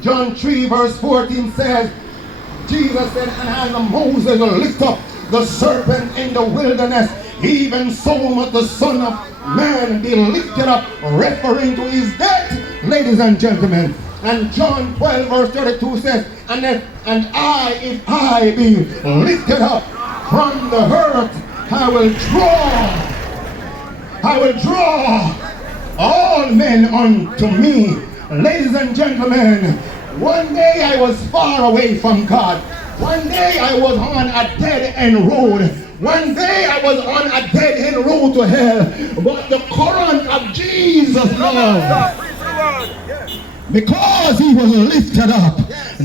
John 3 verse 14 says, Jesus said, and as Moses lift up the serpent in the wilderness, even so must the Son of Man be lifted up, referring to his death, ladies and gentlemen. And John 12 verse 32 says, and I, if I be lifted up from the earth, I will draw all men unto me. Ladies and gentlemen, one day I was far away from God. One day I was on a dead-end road. One day I was on a dead-end road to hell. But the current of Jesus' love, because he was lifted up,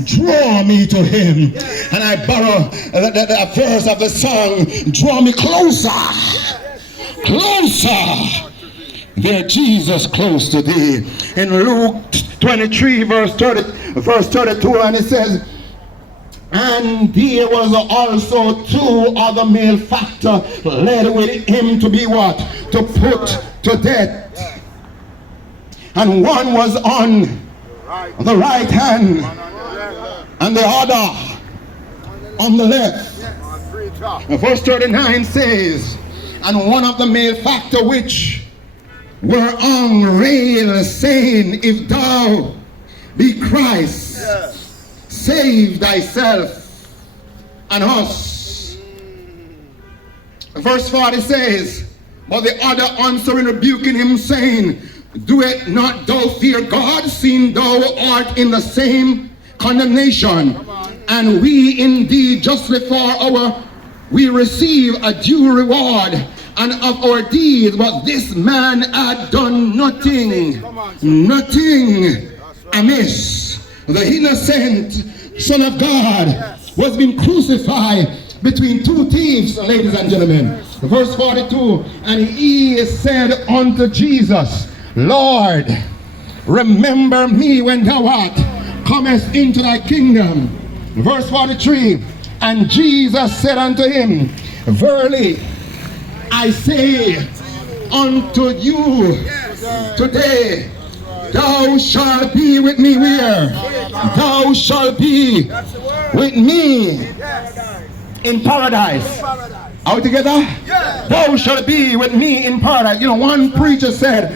draw me to him. And I borrow the verse of the song, draw me closer, closer, there Jesus close to thee. In Luke 23 verse 32, and it says, and there was also 2 other malefactors led with him to be what? To put to death. And one was on the right hand, and the other on the left. And verse 39 says, and one of the malefactors which were on rail, saying, if thou be Christ, save thyself and us. Verse 40 says, but the other answering, rebuking him, saying, do it not thou fear God, seeing thou art in the same condemnation, and we indeed justly for we receive a due reward and of our deeds, but this man had done nothing amiss. The innocent Son of God was being crucified between 2 thieves, ladies and gentlemen. Verse 42, and he said unto Jesus, Lord, remember me when thou art comest into thy kingdom. Verse 43, and Jesus said unto him, verily I say unto you, today thou shalt be with me where? Thou shalt be with me in paradise. Are we together? Thou shalt be with me in paradise. You know, one preacher said,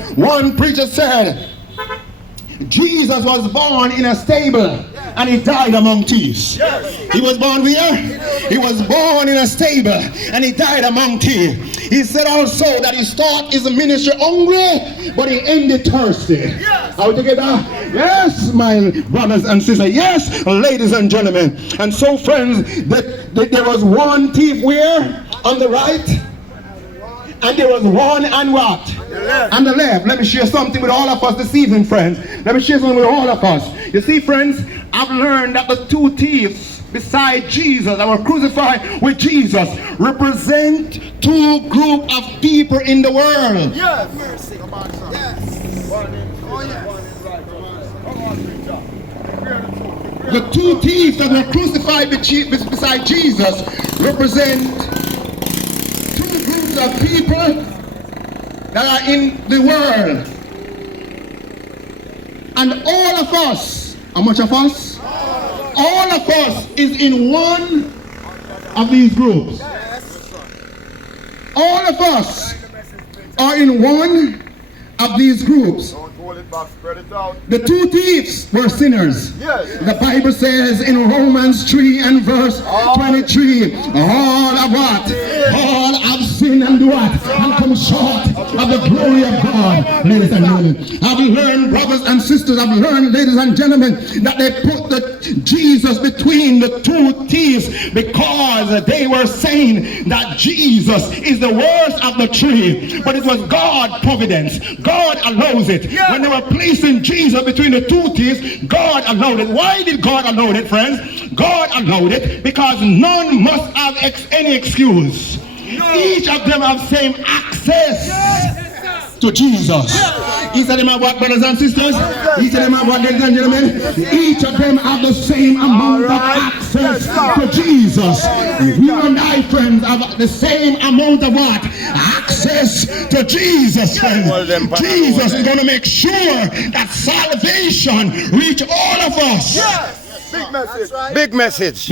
Jesus was born in a stable and he died among thieves. He was born where? He was born in a stable and he died among thieves. He said also that he started his ministry hungry, but he ended thirsty. Are we together? Yes, my brothers and sisters. Yes, ladies and gentlemen. And so, friends, that there was one thief where? On the right. And there was one and what? On the left. Let me share something with all of us this evening, friends. Let me share something with all of us. You see, friends, I've learned that the 2 thieves beside Jesus that were crucified with Jesus represent 2 groups of people in the world. Yes. Mercy. Come on, son. Yes. The 2 thieves that were crucified beside Jesus represent 2 groups of people that are in the world. And all of us, how much of us? All of us is in one of these groups. All of us are in one of these groups. The 2 thieves were sinners. The Bible says in Romans 3 and verse 23, all of what? All have sinned and do what? And come short of the glory of God. Ladies and gentlemen, I've learned, brothers and sisters, I've learned, ladies and gentlemen, that they put Jesus between the 2 thieves because they were saying that Jesus is the worst of the 3. But it was God providence. God allows it. When they were placing Jesus between the 2 thieves, God allowed it. Why did God allow it, friends? God allowed it because none must have any excuse. Each of them have same access to Jesus. Each of them have what, brothers and sisters? Each of them have what, ladies and gentlemen? Each of them have the same amount of access to Jesus. You and I, friends, have the same amount of what? Access to Jesus, friends. Jesus is going to make sure that salvation reach all of us. Big message. Big message.